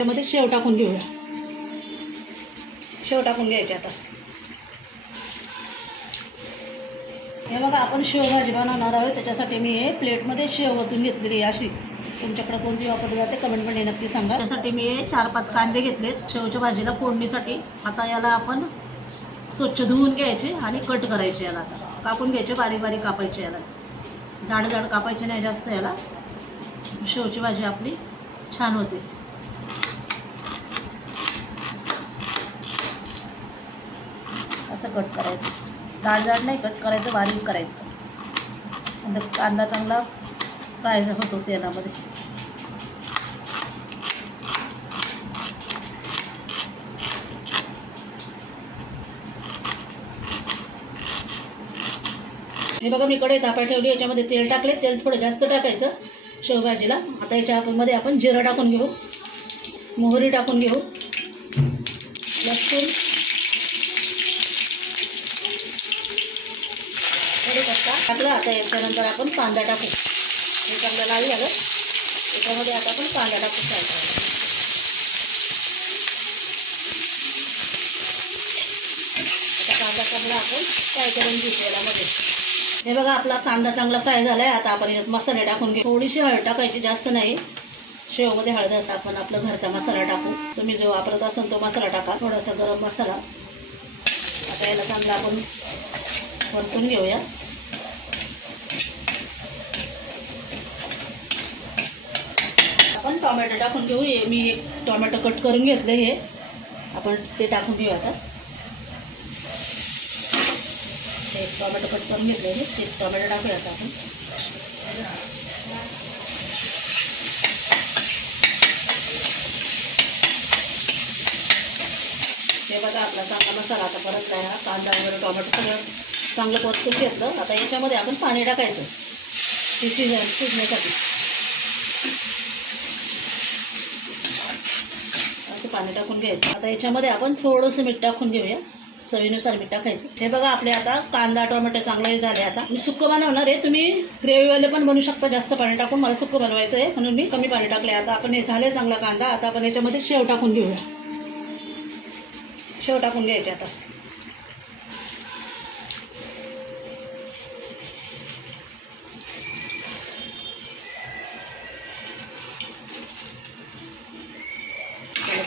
त्यामध्ये शेव टाकून घेऊया. शेव टाकून घ्यायचे आता. हे बघा, आपण शेवभाजी बनवणार आहोत. त्याच्यासाठी मी हे प्लेटमध्ये शेव ओतून घेतलेली आहे. अशी तुमच्याकडे कोणती वापरली जाते कमेंटमध्ये नक्की सांगा. त्यासाठी मी 4-5 कांदे घेतलेत शेवच्या भाजीला फोडणीसाठी. आता याला आपण स्वच्छ धुवून घ्यायचे आणि कट करायचे. याला आता कापून घ्यायचे, बारीक बारीक कापायचे. याला जाड जाड कापायचे नाही जास्त. याला शेवची भाजी आपली छान होते. असं कट करायचं, जाड जाड नाही कट करायचं, बारीक करायचं. आणि कांदा चांगला फ्राय होतो तेलामध्ये. हे बघा, मी कढई तापायला ठेवली. याच्यामध्ये तेल टाकले. तेल थोडं जास्त टाकायचं शेवभाजीला. आता याच्यामध्ये आपण जिरं टाकून घेऊ, मोहरी टाकून घेऊ, लसूण, कढीपत्ता टाकला. आता याच्यानंतर आपण कांदा टाकू. हे चांगलं लाल झालं. याच्यामध्ये आता आपण कांदा टाकू. आता कांदा चांगला आपण फ्राय करून घेऊ तेलामध्ये. हे बघा, आपला कांदा चांगला फ्राय झाला आहे. आता आपण यात मसाले टाकून घेऊ. थोडीशी हळद टाकायची, जास्त नाही. शेवमध्ये हळद असं आपण आपला घरचा मसाला टाकू. तुम्ही जो वापरत असाल तो मसाला टाका, थोडासा गरम मसाला. आता याला चांगला आपण परतून घेऊया. आपण टोमॅटो टाकून घेऊ. मी एक टोमॅटो कट करून घेतले. हे आपण ते टाकून घेऊ. आता एक टोमॅटो कट करून घेतले. ते टोमॅटो टाकूया आता आपण. हे बघा, आपला चांगला मसाला आता परतला आहे. कांदा वगैरे टोमॅटो सगळं चांगलं परतून घेतलं. आता याच्यामध्ये आपण पाणी टाकायचं ते शिजण्यासाठी. असं पाणी टाकून घ्यायचं. आता याच्यामध्ये आपण थोडंसं मीठ टाकून घेऊया, चवीनुसार मीठ टाकायचं. हे बघा, आपले आता कांदा टोमॅटो चांगले झाले. आता मी सुक्कं बनवणार आहे. तुम्ही ग्रेव्हीवाले पण बनवू शकता जास्त पाणी टाकून. मला सुक्कं बनवायचं आहे म्हणून मी कमी पाणी टाकले. आता आपण हे झाले चांगला कांदा. आता आपण याच्यामध्ये शेव टाकून घेऊया. शेव टाकून घ्यायचे आता.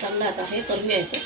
चांगलं आता हे करून घ्यायचं.